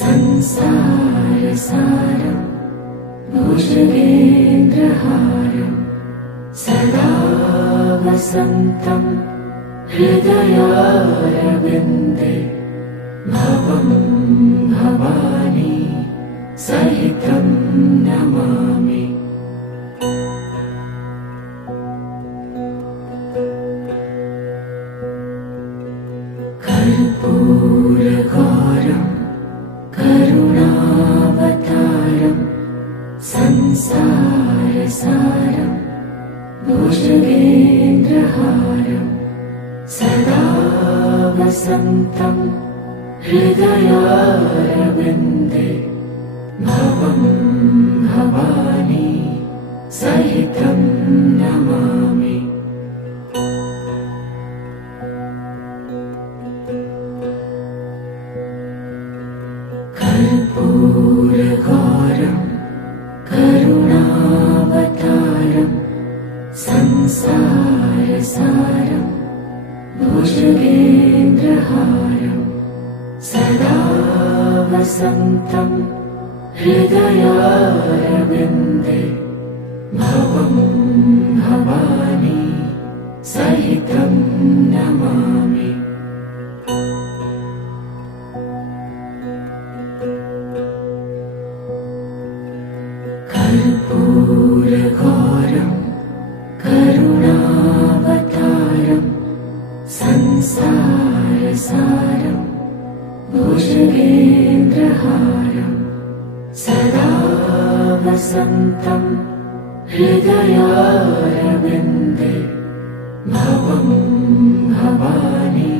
संसारसारं भुजगेन्द्रहारं सदा वसन्तं हृदयारविन्दे भवं भवानी सहितं नमामि। कर्पूरगौरं करुणावतारं संसारसारं भुजगेन्द्रहारं सदा वसन्तं हृदयारविन्दे भवं भवानी सहितं नमामि। कर्पूरगौरं करुणावतारं संसारसारं भुजगेन्द्रहारं सदा वसन्तं हृदयारविन्दे भवं भवानी सहितं नमामि। कर्पूरगौरं करुणावतारं संसारसारं भुजगेन्द्रहारं सदा वसन्तं हृदयारविन्दे भवं भवानी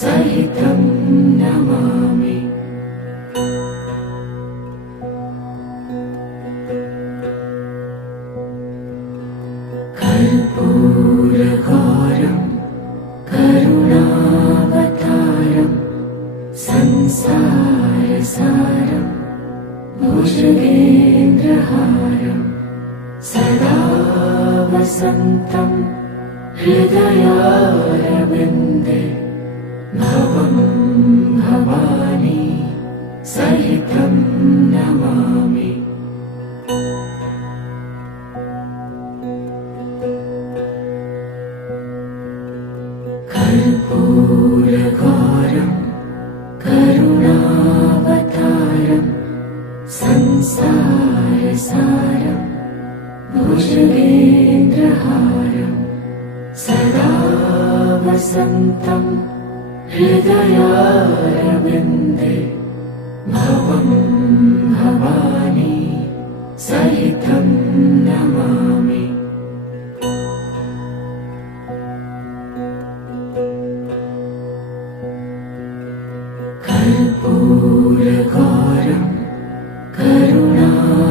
सहितं नमामि। कर्पूरगौरं करुणावतारं संसारसारं भुजगेन्द्रहारं सदा वसन्तं हृदयारविन्दे भवं भवानी सहितं नमामि। कर्पूरगौरं करुणावतारं संसारसारं भुजगेन्द्रहारं सदा वसन्तं हृदयारविन्दे भवं भवानी सहितं नमामि। कर्पूरगौरं करुणावतारं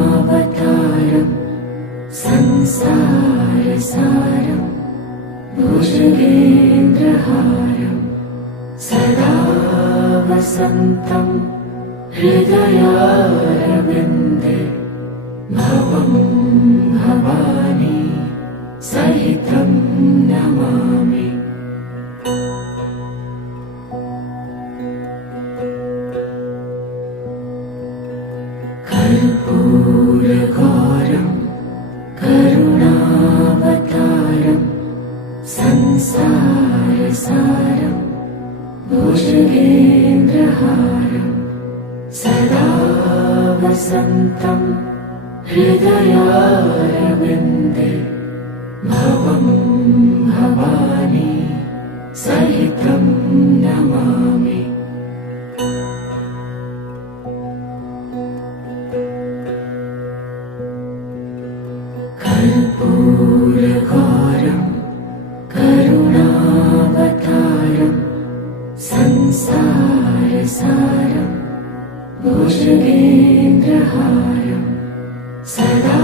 संसारसारं भुजगेन्द्रहारं सदा वसन्तं हृदयारविन्दे भवं भवानी सहितं नमामि। कर्पूरगौरं करुणावतारं संसारसारं भुजगेन्द्रहारं सदा वसन्तं हृदयारविन्दे भवं भवानी सहितं नमामि। कर्पूरगौरं करुणावतारं संसारसारं भुजगेन्द्रहारं सदा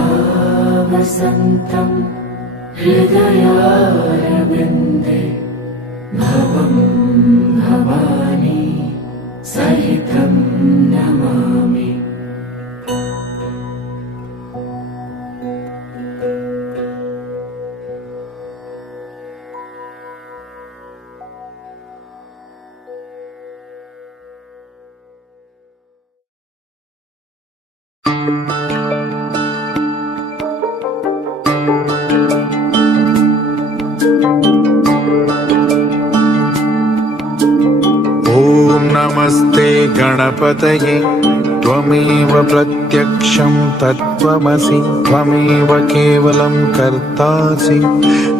वसन्तं हृदयारविन्दे भवं भवानी सहितं नमामि। ॐ नमस्ते गणपतये त्वमेव प्रत्यक्षं तत्त्वमसि त्वमेव केवलं कर्तासि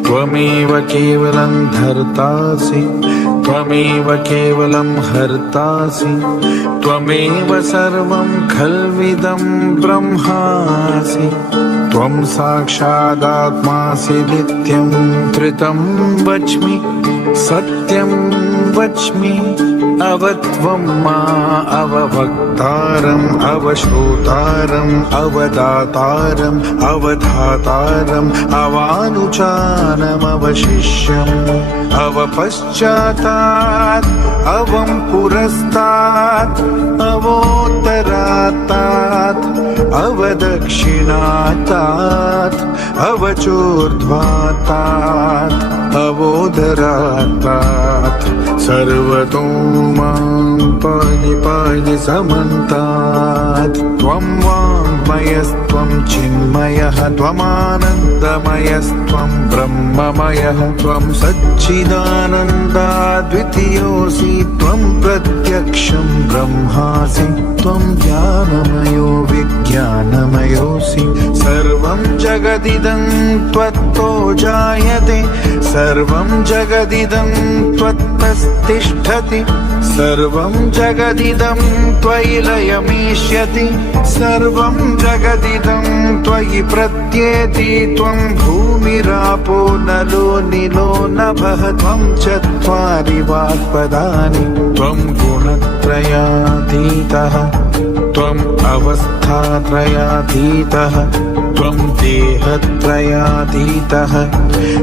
त्वमेव केवलं धर्तासि त्वमेव केवलं हर्तासि त्वमेव सर्वं खल्विदं ब्रह्मासि त्वं साक्षादात्मासि नित्यं त्रितं वच्मि सत्यं वच्मि अवत्वं मा अवभक्तारम् अवश्रोतारम् अवदातारम् अवधातारम् अवानुचानम् अवशिष्यम् अवपश्चातात् अवं पुरस्तात् अवोत्तरात्तात् अवदक्षिणात्तात् अवचोर्ध्वात्तात् अवोदरात्तात् सर्वतो मां पाहि पाहि समन्तात् त्वं वाङ्मयस्त्वं चिन्मयः त्वमानन्दमयस्त्वं ब्रह्ममयः त्वं सच्चिदानन्दाद्वितीयोऽसि त्वं प्रत्यक्षं ब्रह्मासि त्वं ज्ञानमयो विज्ञानमयोऽसि सर्वं जगदिदं त्वत्तो जायते सर्वं जगदिदं त्वत्तस्तिष्ठति सर्वं जगदिदं त्वयि लयमेष्यति सर्वं जगदिदं त्वयि प्रत्येति त्वं भूमिरापो नलो निलो नभः त्वं चत्वारि वाक्पदानि त्वं गुणत्रयातीतः त्वम् अवस्थात्रयातीतः त्वं देहत्रयातीतः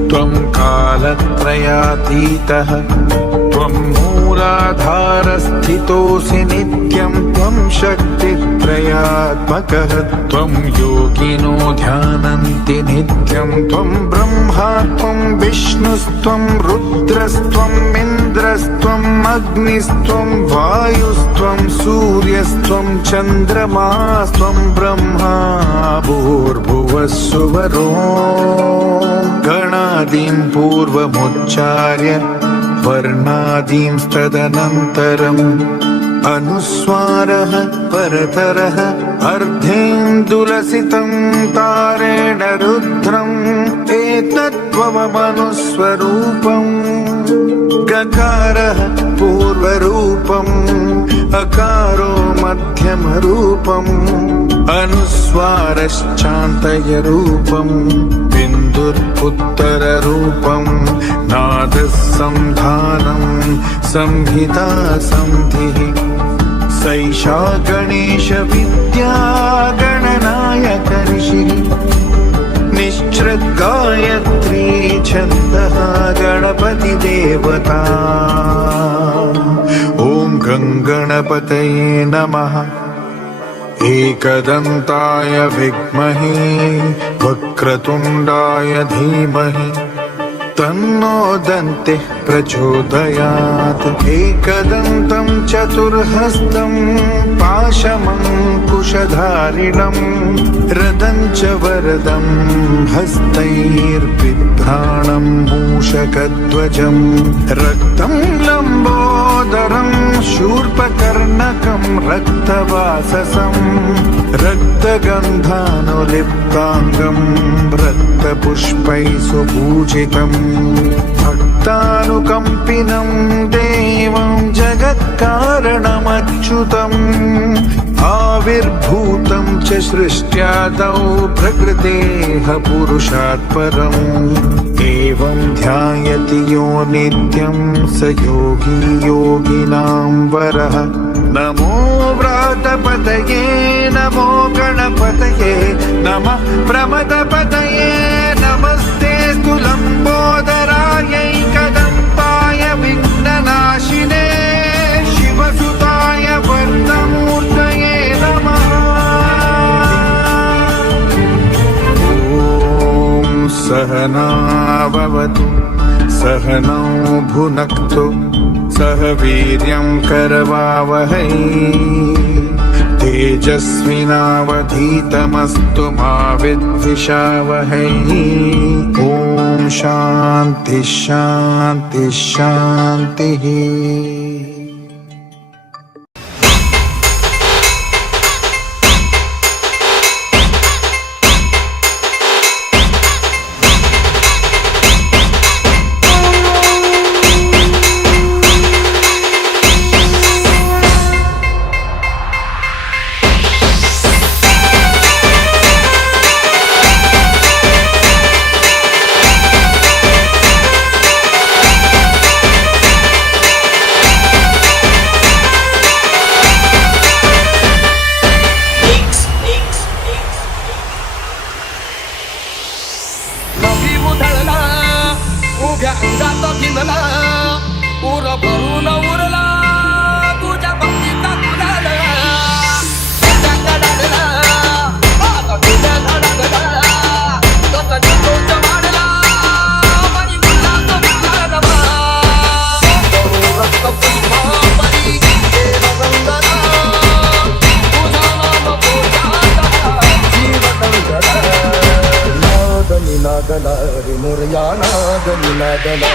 त्वं कालत्रयातीतः त्वं मूलाधारस्थितोऽसि नित्यं त्वं शक्तित्रयात्मकः त्वं योगिनो ध्यानन्ति नित्यं त्वं ब्रह्मा त्वं विष्णुस्त्वं रुद्रस्त्वम् इन्द्रस्त्वम् अग्निस्त्वं वायुस्त्वं सूर्यस्त्वं चन्द्रमास्त्वं ब्रह्मा भूर्भुवः सुवरो गणादीं पूर्वमुच्चार्य वर्णादींस्तदनन्तरम् अनुस्वारः परतरः अर्धेन्दुलसितं तारेण रुद्रम् एतत्त्वमनुस्वरूपम् गकारः पूर्वरूपम् अकारो मध्यमरूपम् अनुस्वारश्चान्तयरूपम् बिन्दुरुत्तररूपम् नादः संधानं संहिता संधिः सैषा गणेशविद्या गणनायकर्षिः निश्चृद्गायत्री छन्दः गणपतिदेवता ॐ गङ्गणपतये नमः एकदन्ताय विद्महे वक्रतुण्डाय धीमहि तन्नो दन्तिः प्रचोदयात् एकदन्तं चतुर्हस्तं पाशमङ्कुशधारिणं रदं च वरदं हस्तैर्बिभ्राणं मूषकध्वजं रक्तं लम्बोदरं लम्बोदरं शूर्पकर्णकं रक्तवाससं रक्तगन्धानुलिप्ताङ्गं रक्तपुष्पैः सुपूजितम् भक्तानुकम्पिनं देवं जगत्कारणमच्युतम् आविर्भूतं च सृष्ट्यादौ प्रकृतेः पुरुषात् परम् एवं ध्यायति यो नित्यं स योगी योगिनां वरः नमो व्रातपतये नमो गणपतये नमः प्रमदपतये नमस्तेऽस्तु लम्बोदरायैकदन्ताय विघ्ननाशिने शिवसुताय वर्धमूर्तये नमः ॐ सहना भवतु सहनौ भुनक्तु सह वीर्यं करवावहै तेजस्विनावधीतमस्तु मा विद्विषावहै ॐ शान्ति शान्ति शान्तिः नागला रे मोरया नागनी नागला